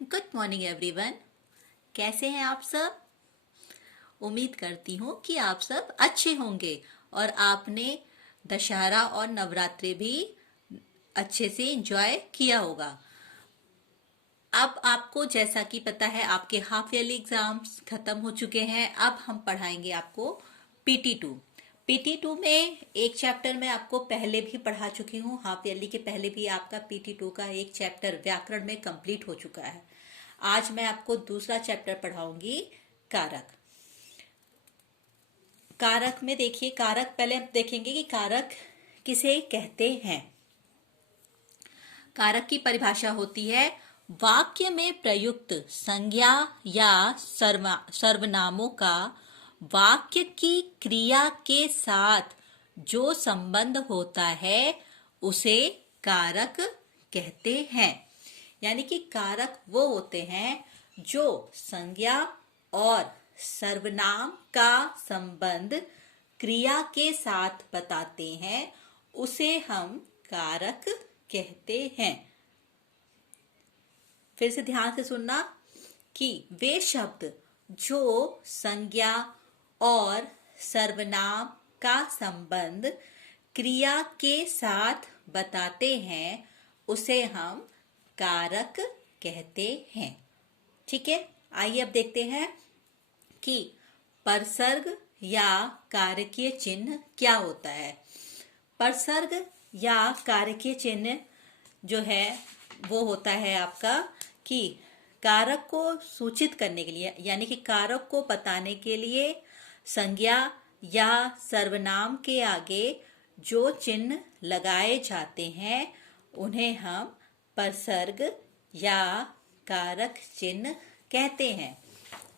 Good morning everyone. कैसे हैं आप सब? उम्मीद करती हूँ कि आप सब अच्छे होंगे और आपने दशहरा और नवरात्रि भी अच्छे से एंजॉय किया होगा। अब आपको जैसा कि पता है आपके हाफ ईयरली एग्जाम्स खत्म हो चुके हैं। अब हम पढ़ाएंगे आपको PT2। PT2 में एक चैप्टर मैं आपको पहले भी पढ़ा चुकी हूँ। हाफ ईयरली के पहले भी आपका PT2 का एक चैप्टर व्याकरण में कंप्लीट हो चुका है। आज मैं आपको दूसरा चैप्टर पढ़ाऊंगी, कारक। कारक में देखिए, कारक पहले हम देखेंगे कि कारक किसे कहते हैं। कारक की परिभाषा होती है वाक्य में प्रयुक्त संज्ञा या सर्वनामों का वाक्य की क्रिया के साथ जो संबंध होता है उसे कारक कहते हैं। यानी कि कारक वो होते हैं जो संज्ञा और सर्वनाम का संबंध क्रिया के साथ बताते हैं, उसे हम कारक कहते हैं। फिर से ध्यान से सुनना कि वे शब्द जो संज्ञा और सर्वनाम का संबंध क्रिया के साथ बताते हैं उसे हम कारक कहते हैं। ठीक है, आइए अब देखते हैं कि परसर्ग या कारकीय चिन्ह क्या होता है। परसर्ग या कारकीय चिन्ह जो है वो होता है आपका कि कारक को सूचित करने के लिए, यानी कि कारक को बताने के लिए संज्ञा या सर्वनाम के आगे जो चिन्ह लगाए जाते हैं उन्हें हम परसर्ग या कारक चिन्ह कहते हैं।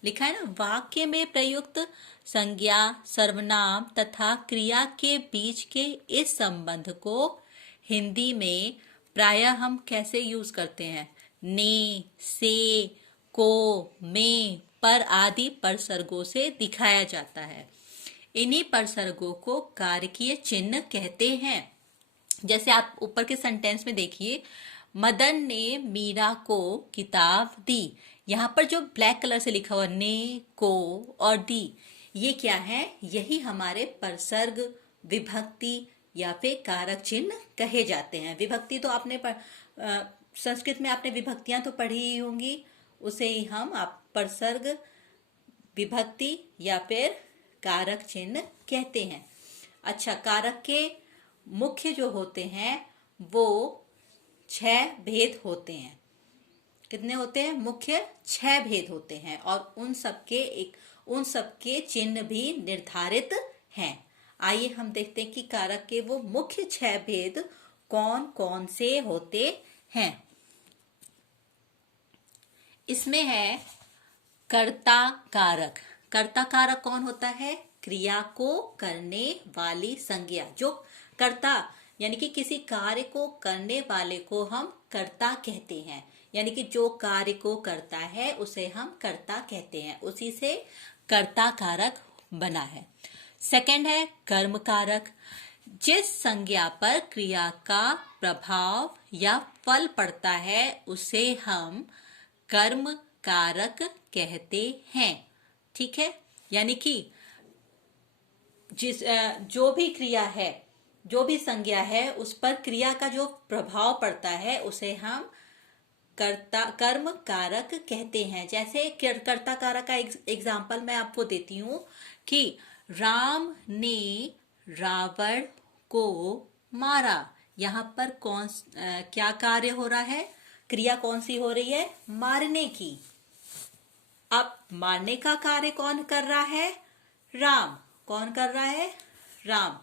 लिखा है ना, वाक्य में प्रयुक्त संज्ञा, सर्वनाम तथा क्रिया के बीच के इस संबंध को हिंदी में प्रायः हम कैसे यूज करते हैं? ने, से, को, में, पर आदि परसर्गों से दिखाया जाता है। इन्हीं परसर्गों को कारकीय चिन्ह कहते हैं। जैसे आप ऊपर के सेंटेंस में देखिए, मदन ने मीरा को किताब दी। यहाँ पर जो ब्लैक कलर से लिखा हुआ ने, को और दी, ये क्या है? यही हमारे परसर्ग, विभक्ति या फिर कारक चिन्ह कहे जाते हैं। विभक्ति तो आपने संस्कृत में आपने विभक्तियां तो पढ़ी ही होंगी, उसे ही हम आप परसर्ग, विभक्ति या फिर कारक चिन्ह कहते हैं। अच्छा, कारक के मुख्य जो होते हैं वो 6 भेद होते हैं। कितने होते हैं? मुख्य 6 भेद होते हैं और उन सबके चिन्ह भी निर्धारित हैं। आइए हम देखते हैं कि कारक के वो मुख्य 6 भेद कौन कौन से होते हैं। इसमें है कर्ता कारक। कर्ता कारक कौन होता है? क्रिया को करने वाली संज्ञा। जो कर्ता यानी कि किसी कार्य को करने वाले को हम कर्ता कहते हैं। यानी कि जो कार्य को करता है उसे हम कर्ता कहते हैं, उसी से कर्ता कारक बना है। सेकंड है कर्म कारक। जिस संज्ञा पर क्रिया का प्रभाव या फल पड़ता है उसे हम कर्म कारक कहते हैं। ठीक है, यानी कि जो भी क्रिया है, जो भी संज्ञा है, उस पर क्रिया का जो प्रभाव पड़ता है उसे हम कर्म कारक कहते हैं। जैसे कर्ता कारक का एग्जाम्पल मैं आपको देती हूँ कि राम ने रावण को मारा। यहाँ पर क्या कार्य हो रहा है? क्रिया कौन सी हो रही है? मारने की। अब मारने का कार्य कौन कर रहा है? राम। कौन कर रहा है? राम।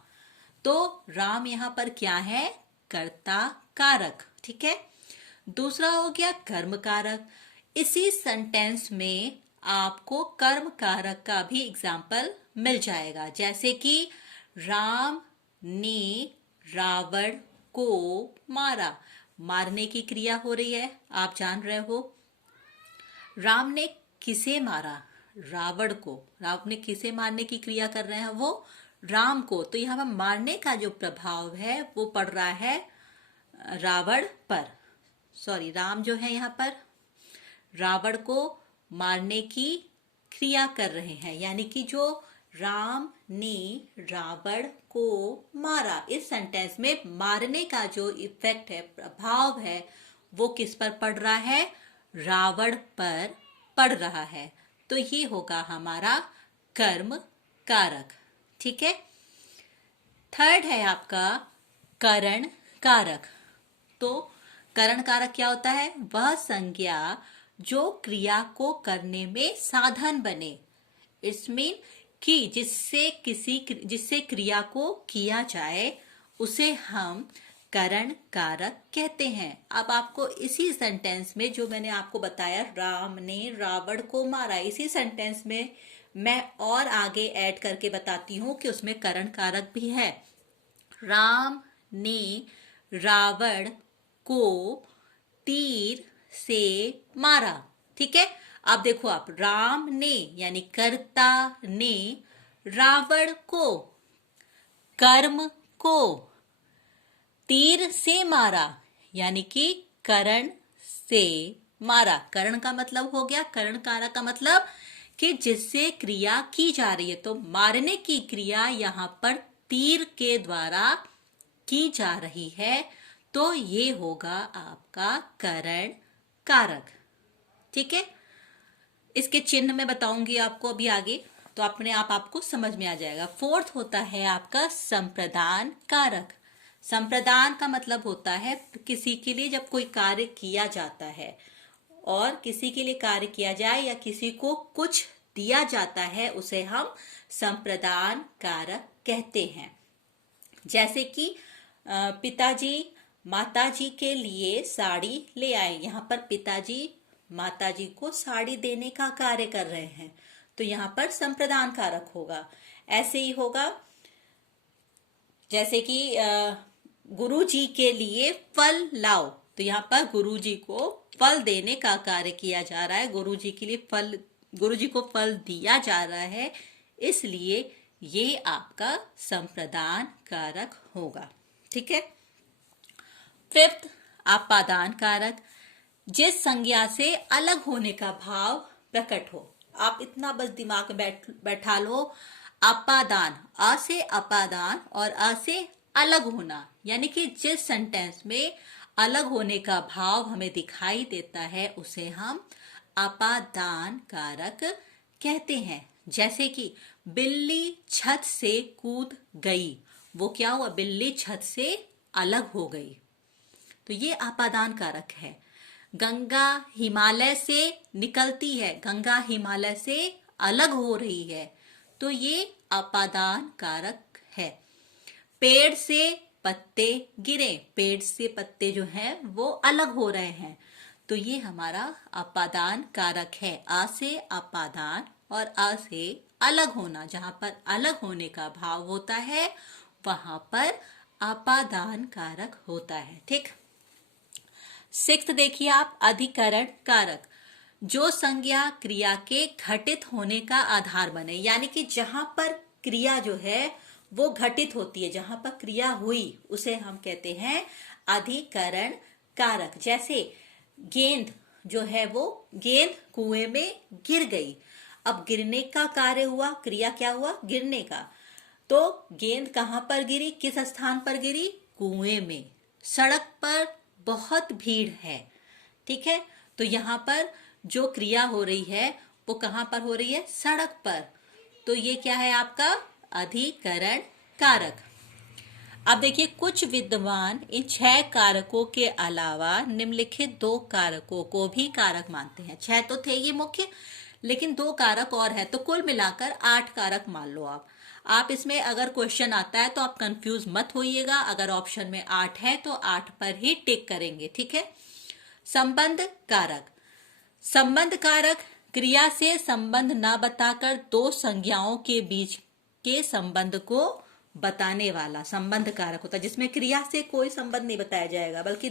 तो राम यहाँ पर क्या है? कर्ता कारक। ठीक है, दूसरा हो गया कर्म कारक। इसी सेंटेंस में आपको कर्म कारक का भी एग्जाम्पल मिल जाएगा। जैसे कि राम ने रावण को मारा। मारने की क्रिया हो रही है, आप जान रहे हो। राम ने किसे मारा? रावण को। राम ने किसे मारने की क्रिया कर रहे हैं? वो राम को। तो यहाँ पर मारने का जो प्रभाव है वो पड़ रहा है रावण पर। सॉरी, राम जो है यहाँ पर रावण को मारने की क्रिया कर रहे हैं, यानी कि जो राम ने रावण को मारा, इस सेंटेंस में मारने का जो इफेक्ट है, प्रभाव है, वो किस पर पड़ रहा है? रावण पर पड़ रहा है। तो ये होगा हमारा कर्म कारक। ठीक है। थर्ड है आपका करण कारक। तो करण कारक क्या होता है? वह संज्ञा जो क्रिया को करने में साधन बने। इट्स मीन कि जिससे क्रिया को किया जाए उसे हम करण कारक कहते हैं। अब आपको इसी सेंटेंस में जो मैंने आपको बताया, राम ने रावण को मारा, इसी सेंटेंस में मैं और आगे ऐड करके बताती हूं कि उसमें करण कारक भी है। राम ने रावण को तीर से मारा। ठीक है। अब देखो आप, राम ने यानी कर्ता ने रावण को, कर्म को तीर से मारा, यानी कि करण से मारा। करण का मतलब हो गया, करण कारक का मतलब कि जिससे क्रिया की जा रही है। तो मारने की क्रिया यहां पर तीर के द्वारा की जा रही है, तो ये होगा आपका करण कारक। ठीक है। इसके चिन्ह मैं बताऊंगी आपको अभी आगे, तो अपने आप आपको समझ में आ जाएगा। फोर्थ होता है आपका संप्रदान कारक। संप्रदान का मतलब होता है किसी के लिए जब कोई कार्य किया जाता है, और किसी के लिए कार्य किया जाए या किसी को कुछ दिया जाता है, उसे हम संप्रदान कारक कहते हैं। जैसे कि पिताजी माताजी के लिए साड़ी ले आए, यहाँ पर पिताजी माताजी को साड़ी देने का कार्य कर रहे हैं, तो यहाँ पर संप्रदान कारक होगा। ऐसे ही होगा जैसे कि गुरुजी के लिए फल लाओ, तो यहाँ पर गुरुजी को फल देने का कार्य किया जा रहा है, गुरुजी के लिए फल, गुरुजी को फल दिया जा रहा है, इसलिए ये आपका संप्रदान कारक होगा। ठीक है। फिफ्थ आपादान कारक, जिस संज्ञा से अलग होने का भाव प्रकट हो। आप इतना बस दिमाग में बैठा लो, अपादान, अ से अपादान और अ से अलग होना, यानी कि जिस सेंटेंस में अलग होने का भाव हमें दिखाई देता है उसे हम अपादान कारक कहते हैं। जैसे कि बिल्ली छत से कूद गई, वो क्या हुआ? बिल्ली छत से अलग हो गई, तो ये अपादान कारक है। गंगा हिमालय से निकलती है, गंगा हिमालय से अलग हो रही है, तो ये अपादान कारक है। पेड़ से पत्ते गिरे, पेड़ से पत्ते जो हैं वो अलग हो रहे हैं, तो ये हमारा अपादान कारक है। आ से अपादान और आ से अलग होना, जहां पर अलग होने का भाव होता है वहां पर अपादान कारक होता है। ठीक। सिक्स्थ देखिए आप, अधिकरण कारक, जो संज्ञा क्रिया के घटित होने का आधार बने, यानी कि जहां पर क्रिया जो है वो घटित होती है, जहां पर क्रिया हुई उसे हम कहते हैं अधिकरण कारक। जैसे गेंद जो है वो, गेंद कुएं में गिर गई, अब गिरने का कार्य हुआ, क्रिया क्या हुआ? गिरने का। तो गेंद कहां पर गिरी, किस स्थान पर गिरी? कुएं में। सड़क पर बहुत भीड़ है। ठीक है। तो यहां पर जो क्रिया हो रही है वो कहां पर हो रही है? सड़क पर। तो ये क्या है आपका? अधिकरण कारक। अब देखिए, कुछ विद्वान इन 6 कारकों के अलावा निम्नलिखित 2 कारकों को भी कारक मानते हैं। 6 तो थे ये मुख्य, लेकिन 2 कारक और है, तो कुल मिलाकर 8 कारक मान लो आप इसमें अगर क्वेश्चन आता है तो आप कंफ्यूज मत होइएगा, अगर ऑप्शन में 8 है तो 8 पर ही टिक करेंगे। ठीक है। संबंध कारक। संबंध कारक क्रिया से संबंध न बताकर 2 संज्ञाओं के बीच के संबंध को बताने वाला संबंध कारक होता है, जिसमें क्रिया से कोई संबंध नहीं बताया जाएगा, बल्कि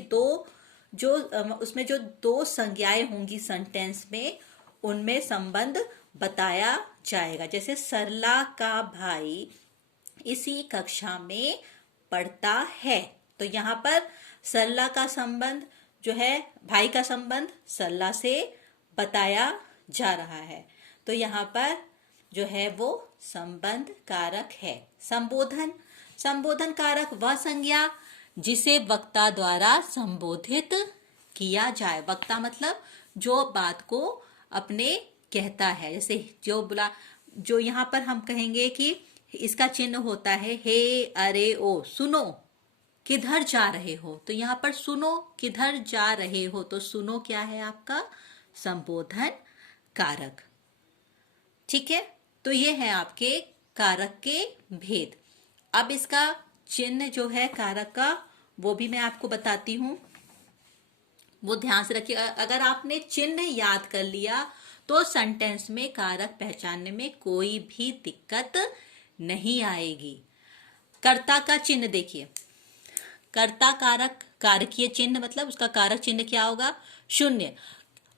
उसमें जो 2 संज्ञाएं होंगी सेंटेंस में, उनमें संबंध बताया जाएगा। जैसे सरला का भाई इसी कक्षा में पढ़ता है, तो यहाँ पर सरला का संबंध जो है, भाई का संबंध सरला से बताया जा रहा है। तो यहाँ पर जो है वो संबंध कारक है। संबोधन, संबोधन कारक वह संज्ञा जिसे वक्ता द्वारा संबोधित किया जाए। वक्ता मतलब जो बात को अपने कहता है। जैसे जो यहाँ पर हम कहेंगे कि इसका चिन्ह होता है हे, अरे, ओ, सुनो, किधर जा रहे हो। तो यहाँ पर सुनो, किधर जा रहे हो, तो सुनो क्या है आपका संबोधन कारक। ठीक है, तो ये है आपके कारक के भेद। अब इसका चिन्ह जो है कारक का वो भी मैं आपको बताती हूं, वो ध्यान से रखिए। अगर आपने चिन्ह याद कर लिया तो सेंटेंस में कारक पहचानने में कोई भी दिक्कत नहीं आएगी। कर्ता का चिन्ह देखिए, कर्ता कारक, कारकीय चिन्ह मतलब उसका कारक चिन्ह क्या होगा, शून्य।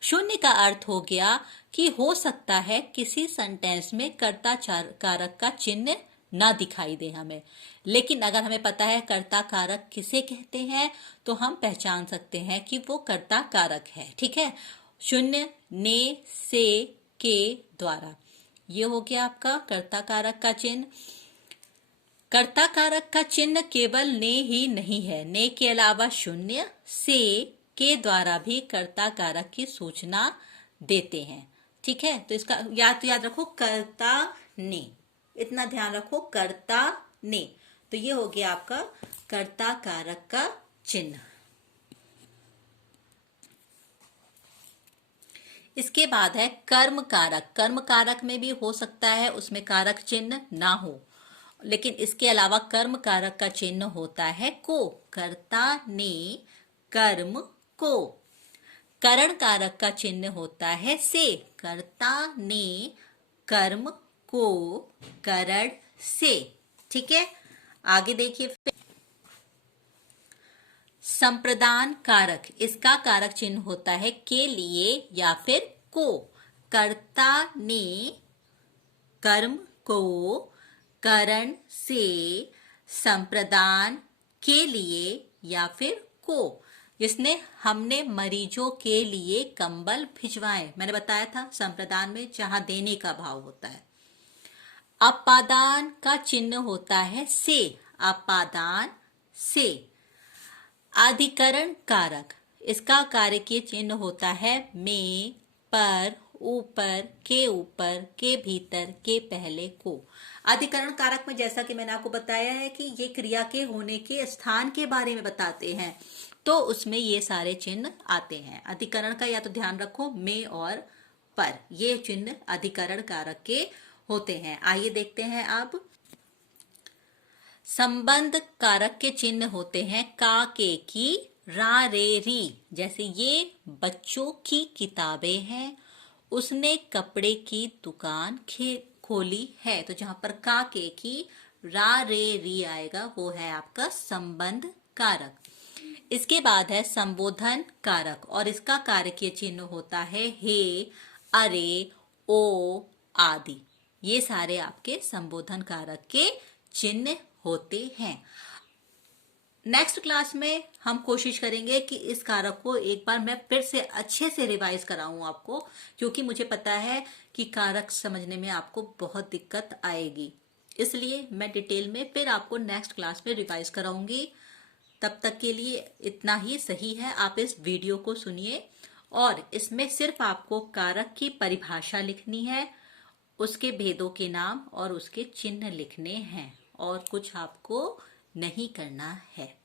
शून्य का अर्थ हो गया कि हो सकता है किसी सेंटेंस में कर्ता कारक का चिन्ह ना दिखाई दे हमें, लेकिन अगर हमें पता है कर्ता कारक किसे कहते हैं तो हम पहचान सकते हैं कि वो कर्ता कारक है। ठीक है, शून्य, ने, से, के द्वारा, ये हो गया आपका कर्ता कारक का चिन्ह। कर्ता कारक का चिन्ह केवल ने ही नहीं है, ने के अलावा शून्य, से, के द्वारा भी कर्ता कारक की सूचना देते हैं। ठीक है, तो इसका याद रखो, कर्ता ने, इतना ध्यान रखो, कर्ता ने। तो ये हो गया आपका कर्ता कारक का चिन्ह। इसके बाद है कर्म कारक। कर्म कारक में भी हो सकता है उसमें कारक चिन्ह ना हो, लेकिन इसके अलावा कर्म कारक का चिन्ह होता है को। कर्ता ने कर्म को। करण कारक का चिन्ह होता है से। कर्ता ने कर्म को करण से। ठीक है, आगे देखिए फिर संप्रदान कारक, इसका कारक चिन्ह होता है के लिए या फिर को। कर्ता ने कर्म को करण से संप्रदान के लिए या फिर को। जिसने हमने मरीजों के लिए कंबल भिजवाए, मैंने बताया था संप्रदान में जहां देने का भाव होता है। अपादान का चिन्ह होता है से। अपादान से। अधिकरण कारक, इसका कारकीय चिन्ह होता है में, पर, ऊपर, के भीतर, के पहले, को। अधिकरण कारक में जैसा कि मैंने आपको बताया है कि ये क्रिया के होने के स्थान के बारे में बताते हैं, तो उसमें ये सारे चिन्ह आते हैं। अधिकरण का या तो ध्यान रखो में और पर, ये चिन्ह अधिकरण कारक के होते हैं। आइए देखते हैं अब संबंध कारक के चिन्ह होते हैं का, के, की, रा, रे, री। जैसे ये बच्चों की किताबें हैं, उसने कपड़े की दुकान खोली है। तो जहां पर का, के, की, रा, रे, री आएगा वो है आपका संबंध कारक। इसके बाद है संबोधन कारक और इसका कारकीय चिन्ह होता है हे, अरे, ओ आदि। ये सारे आपके संबोधन कारक के चिन्ह होते हैं। नेक्स्ट क्लास में हम कोशिश करेंगे कि इस कारक को एक बार मैं फिर से अच्छे से रिवाइज कराऊं आपको, क्योंकि मुझे पता है कि कारक समझने में आपको बहुत दिक्कत आएगी, इसलिए मैं डिटेल में फिर आपको नेक्स्ट क्लास में रिवाइज कराऊंगी। तब तक के लिए इतना ही सही है, आप इस वीडियो को सुनिए और इसमें सिर्फ आपको कारक की परिभाषा लिखनी है, उसके भेदों के नाम और उसके चिन्ह लिखने हैं और कुछ आपको नहीं करना है।